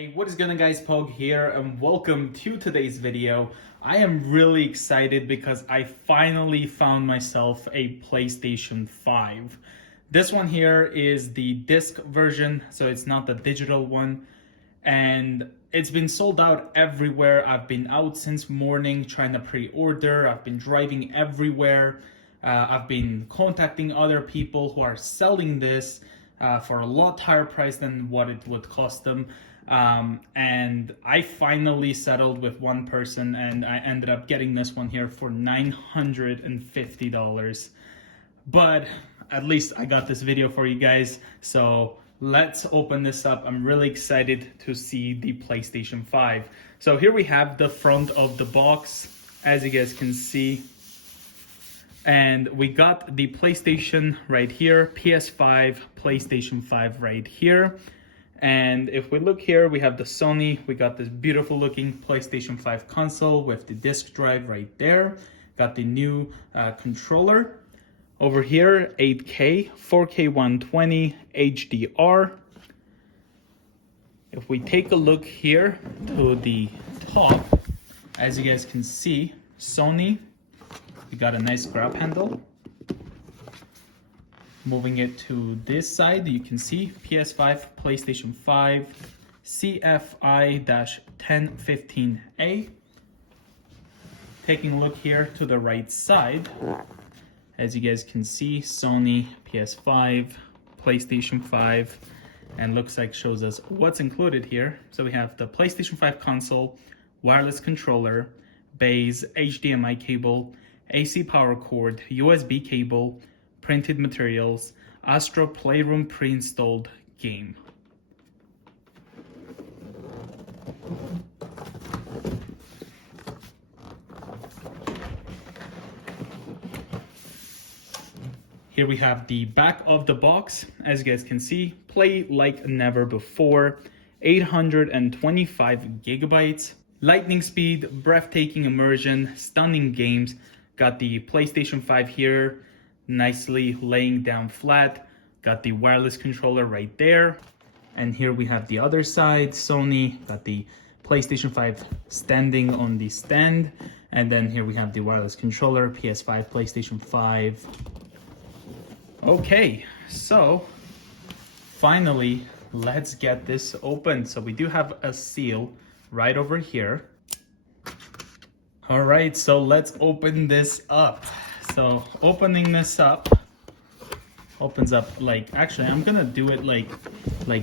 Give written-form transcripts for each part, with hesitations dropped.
Hey, what is going on guys, Pog here and welcome to today's video. I am really excited because I finally found myself a PlayStation 5. This one here is the disc version, so it's not the digital one. And it's been sold out everywhere. I've been out since morning trying to pre-order. I've been driving everywhere. I've been contacting other people who are selling this for a lot higher price than what it would cost them. And I finally settled with one person and I ended up getting this one here for $950. But at least I got this video for you guys. So let's open this up. I'm really excited to see the PlayStation 5. So here we have the front of the box, as you guys can see. And we got the PlayStation right here, PS5, PlayStation 5 right here. And if we look here, we have the Sony. We got this beautiful looking PlayStation 5 console with the disc drive right there. Got the new controller. Over here, 8K, 4K 120, HDR. If we take a look here to the top, as you guys can see, Sony, we got a nice grab handle. Moving it to this side, you can see PS5, PlayStation 5, CFI-1015A. Taking a look here to the right side, as you guys can see, Sony, PS5, PlayStation 5, and looks like shows us what's included here. So we have the PlayStation 5 console, wireless controller, base, HDMI cable, AC power cord, USB cable, printed materials, Astro Playroom pre-installed game. Here we have the back of the box. As you guys can see, play like never before. 825 gigabytes, lightning speed, breathtaking immersion, stunning games. Got the PlayStation 5 here, nicely laying down flat. Got the wireless controller right there. And here we have the other side, Sony. Got the PlayStation 5 standing on the stand. And then here we have the wireless controller, PS5, PlayStation 5. Okay, so finally, let's get this open. So we do have a seal right over here. All right, so let's open this up. So opening this up opens up like, actually I'm gonna do it like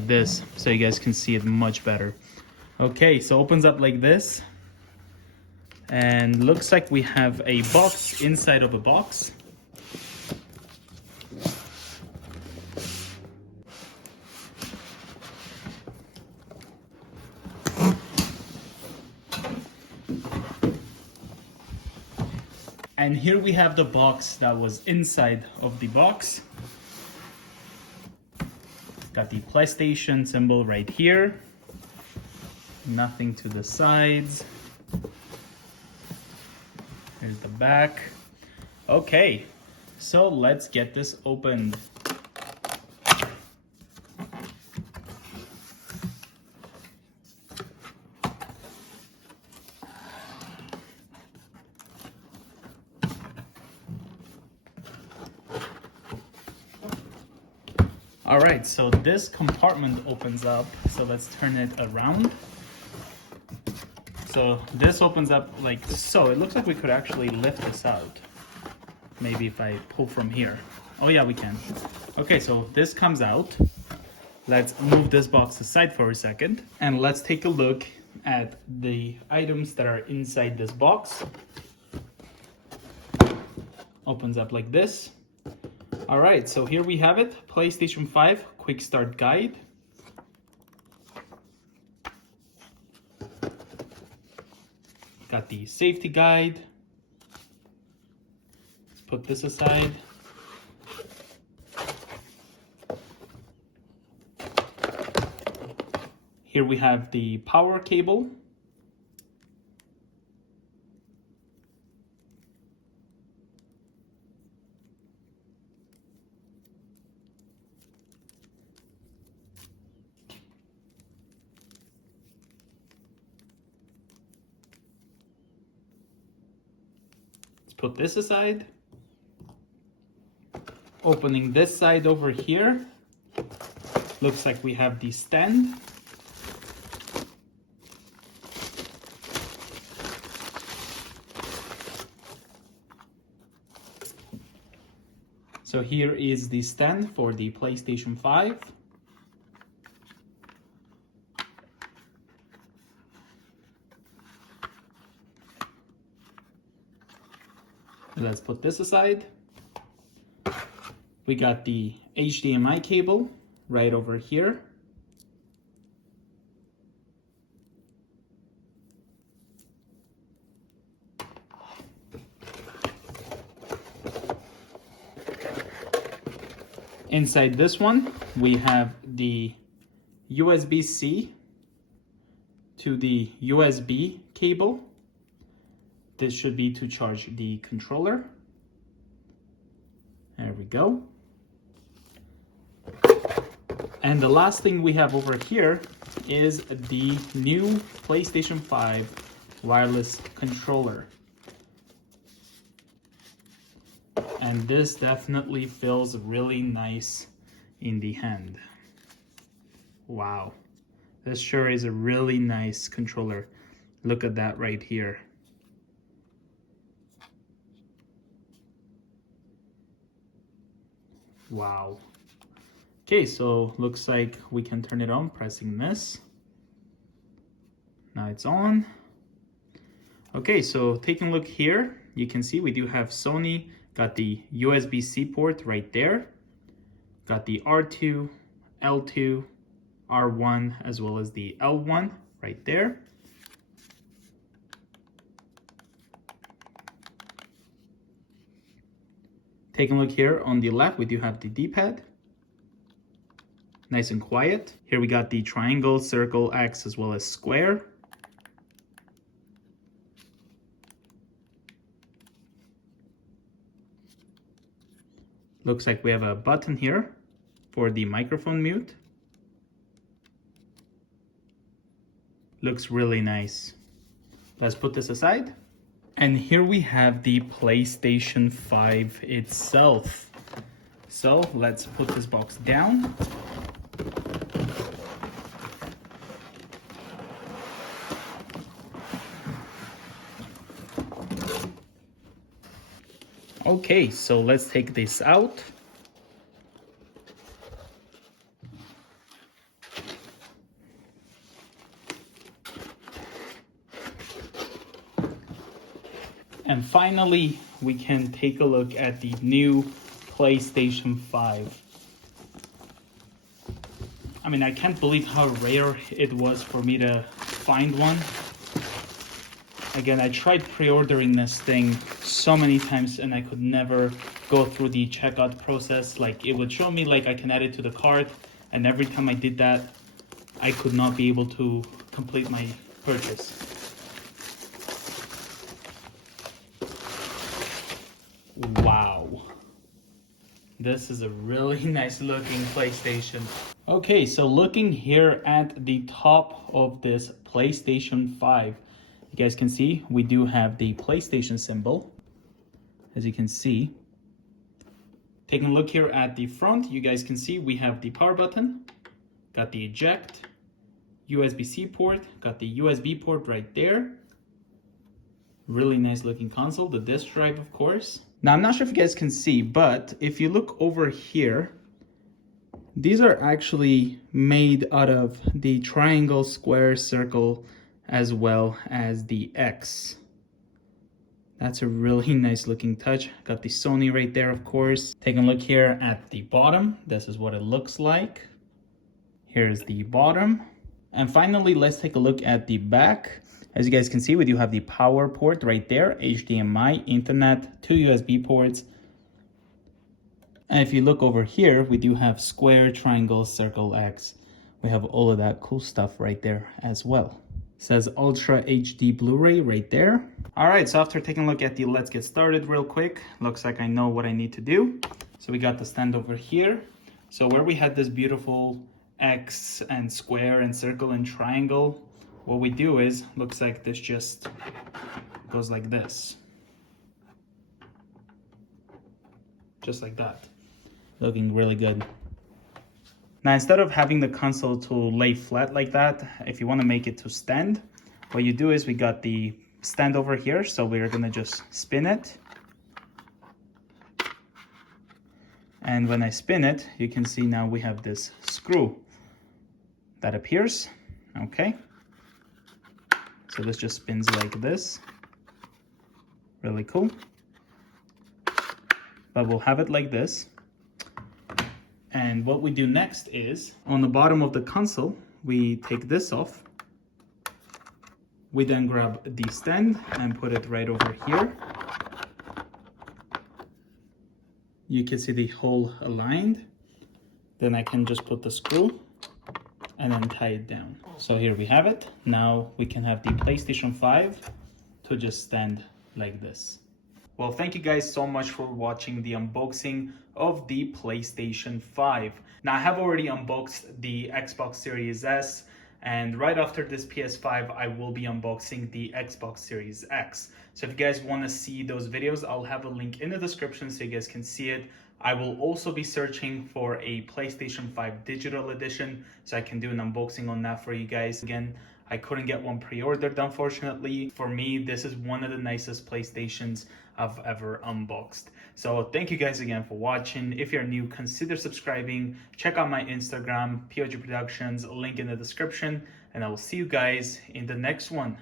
this so you guys can see it much better. Okay, so opens up like this and looks like we have a box inside of a box. And here we have the box that was inside of the box. Got the PlayStation symbol right here. Nothing to the sides. Here's the back. Okay, so let's get this opened. All right, so this compartment opens up. So let's turn it around. So this opens up like so. It looks like we could actually lift this out. Maybe if I pull from here. Oh yeah, we can. Okay, so this comes out. Let's move this box aside for a second. And let's take a look at the items that are inside this box. Opens up like this. All right, so here we have it, PlayStation 5 Quick Start Guide. Got the safety guide. Let's put this aside. Here we have the power cable. put this aside. Opening this side over here, looks like we have the stand. So here is the stand for the PlayStation 5. Let's put this aside. We got the HDMI cable right over here. Inside this one, we have the USB-C to the USB cable. This should be to charge the controller. There we go. And the last thing we have over here is the new PlayStation 5 wireless controller. And this definitely feels really nice in the hand. Wow. This sure is a really nice controller. Look at that right here. Wow. Okay, so looks like we can turn it on pressing this. Now it's on. Okay, so taking a look here, you can see we do have Sony, got the USB-C port right there. Got the R2, L2, R1, as well as the L1 right there. Taking a look here on the left, we do have the D-pad. Nice and quiet. Here we got the triangle, circle, X, as well as square. Looks like we have a button here for the microphone mute. Looks really nice. Let's put this aside. And here we have the PlayStation 5 itself. So let's put this box down. Okay, so let's take this out. And finally, we can take a look at the new PlayStation 5. I mean, I can't believe how rare it was for me to find one. Again, I tried pre-ordering this thing so many times and I could never go through the checkout process. Like, it would show me like I can add it to the cart, and every time I did that, I could not be able to complete my purchase. Wow. This is a really nice looking PlayStation. Okay, so looking here at the top of this PlayStation 5, you guys can see we do have the PlayStation symbol, as you can see. Taking a look here at the front, you guys can see we have the power button, got the eject, USB-C port, got the USB port right there. Really nice looking console, the disk drive of course. Now I'm not sure if you guys can see, but if you look over here, these are actually made out of the triangle, square, circle, as well as the X. That's a really nice looking touch. Got the Sony right there, of course. Taking a look here at the bottom, this is what it looks like. Here's the bottom. And finally, let's take a look at the back. As you guys can see, we do have the power port right there, HDMI, internet, 2 USB ports. And if you look over here, we do have square, triangle, circle, X. We have all of that cool stuff right there as well. It says Ultra HD Blu-ray right there. All right, so after taking a look at the let's get started real quick, looks like I know what I need to do. So we got the stand over here. So where we had this beautiful X and square and circle and triangle, what we do is, looks like this just goes like this. just like that. Looking really good. Now, instead of having the console to lay flat like that, if you want to make it to stand, what you do is we got the stand over here, so we're gonna just spin it. And when I spin it, you can see now we have this screw that appears, okay? So this just spins like this. Really cool. But we'll have it like this. And what we do next is, on the bottom of the console, we take this off. We then grab the stand and put it right over here. You can see the hole aligned. Then I can just put the screw and then tie it down. So here we have it. Now we can have the PlayStation 5 to just stand like this. Well, thank you guys so much for watching the unboxing of the PlayStation 5. Now, I have already unboxed the Xbox Series S, and right after this PS5, I will be unboxing the Xbox Series X. So if you guys want to see those videos, I'll have a link in the description so you guys can see it. I will also be searching for a PlayStation 5 digital edition, so I can do an unboxing on that for you guys. Again, I couldn't get one pre-ordered, unfortunately. For me, this is one of the nicest PlayStations I've ever unboxed. So thank you guys again for watching. If you're new, consider subscribing. Check out my Instagram, POGProductionz, link in the description. And I will see you guys in the next one.